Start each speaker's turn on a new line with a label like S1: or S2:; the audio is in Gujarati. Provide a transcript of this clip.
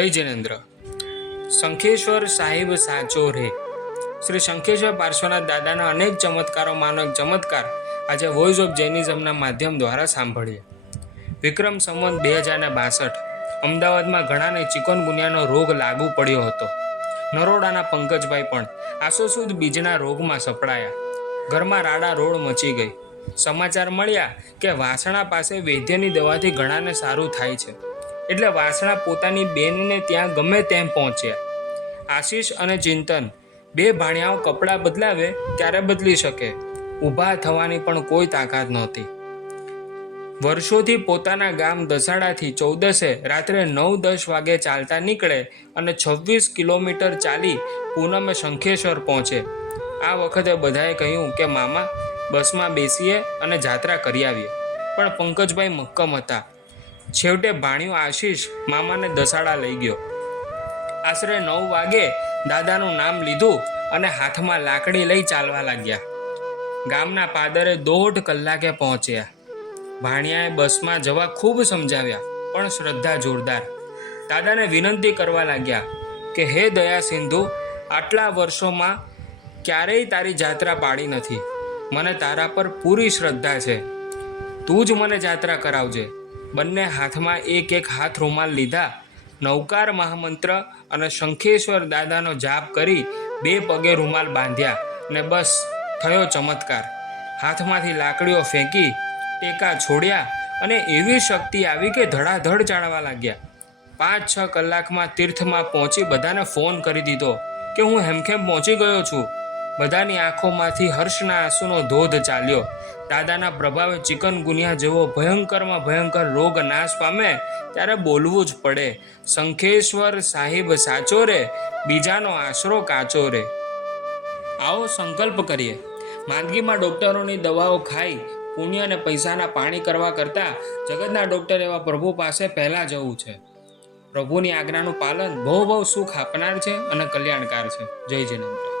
S1: જય જિનેન્દ્ર. શંખેશ્વર સાહિબ સાચો રે. શ્રી શંખેશ્વર પાર્શ્વનાથ દાદાના અનેક ચમત્કારોમાંનો એક ચમત્કાર આજે વોઇસ ઓફ જૈનિઝમના માધ્યમ દ્વારા સાંભળીએ. વિક્રમ સંવત બે હજાર બાસઠ, અમદાવાદમાં ઘણાને ચિકનગુનિયાનો રોગ લાગુ પડ્યો હતો. નરોડાના પંકજભાઈ પણ આસોસુદ બીજના રોગમાં સપડાયા. ઘરમાં રાડા રોડ મચી ગઈ. સમાચાર મળ્યા કે વાસણા પાસે વૈદ્યની દવાથી ઘણાને સારું થાય છે. એટલે વાસણા પોતાની બેનને ત્યાં ગમે તેમ પહોંચ્યા આશીષ અને ચિંતન બે ભાણિયાઓ કપડાં બદલાવે ત્યારે બદલી શકે. ઊભા થવાની પણ કોઈ તાકાત નહોતી. વર્ષોથી પોતાના ગામ દસાડાથી ચૌદસે રાત્રે નવ દસ વાગે ચાલતા નીકળે અને છવ્વીસ કિલોમીટર ચાલી પૂનમે શંખેશ્વર પહોંચે. આ વખતે બધાએ કહ્યું કે, મામા, બસમાં બેસીએ અને જાત્રા કરી આવીએ. પણ પંકજભાઈ મક્કમ હતા. છેવટે ભાણિયો આશીષ મામાને દસાડા લઈ ગયો. આશરે નવ વાગે દાદાનું નામ લીધું અને હાથમાં લાકડી લઈ ચાલવા લાગ્યા. ગામના પાદરે દોઢ કલાકે પહોંચ્યા. ભાણિયાએ બસમાં જવા ખૂબ સમજાવ્યા, પણ શ્રદ્ધા જોરદાર. દાદાને વિનંતી કરવા લાગ્યા કે, હે દયા સિંધુ, આટલા વર્ષોમાં ક્યારેય તારી જાત્રા પાડી નથી. મને તારા પર પૂરી શ્રદ્ધા છે. તું જ મને જાત્રા કરાવજે. બંને હાથમાં એક એક હાથ રૂમાલ લીધા. નૌકાર મહામંત્ર અને શંખેશ્વર દાદાનો જાપ કરી બે પગે રૂમાલ બાંધ્યા ને બસ થયો ચમત્કાર. હાથમાંથી લાકડીઓ ફેંકી ટેકા છોડ્યા અને એવી શક્તિ આવી કે ધડાધડ ચાળવા લાગ્યા. પાંચ છ કલાકમાં તીર્થમાં પહોંચી બધાને ફોન કરી દીધો કે હું હેમખેમ પહોંચી ગયો છું. બધાની આંખોમાંથી હર્ષના આંસુનો ધોધ ચાલ્યો. દાદાના પ્રભાવે ચિકનગુનિયા જેવો ભયંકરમાં ભયંકર રોગ નાશ પામે ત્યારે બોલવું જ પડે. શંખેશ્વર સાહિબ સાચો રે, બીજાનો આશરો કાચો રે. આવો સંકલ્પ કરીએ. માંદગીમાં ડૉક્ટરોની દવાઓ ખાઈ, પુણ્ય અને પૈસાના પાણી કરવા કરતાં જગતના ડૉક્ટર એવા પ્રભુ પાસે પહેલાં જવું છે. પ્રભુની આજ્ઞાનું પાલન બહુ બહુ સુખ આપનાર છે અને કલ્યાણકાર છે. જય જિનેન્દ્ર.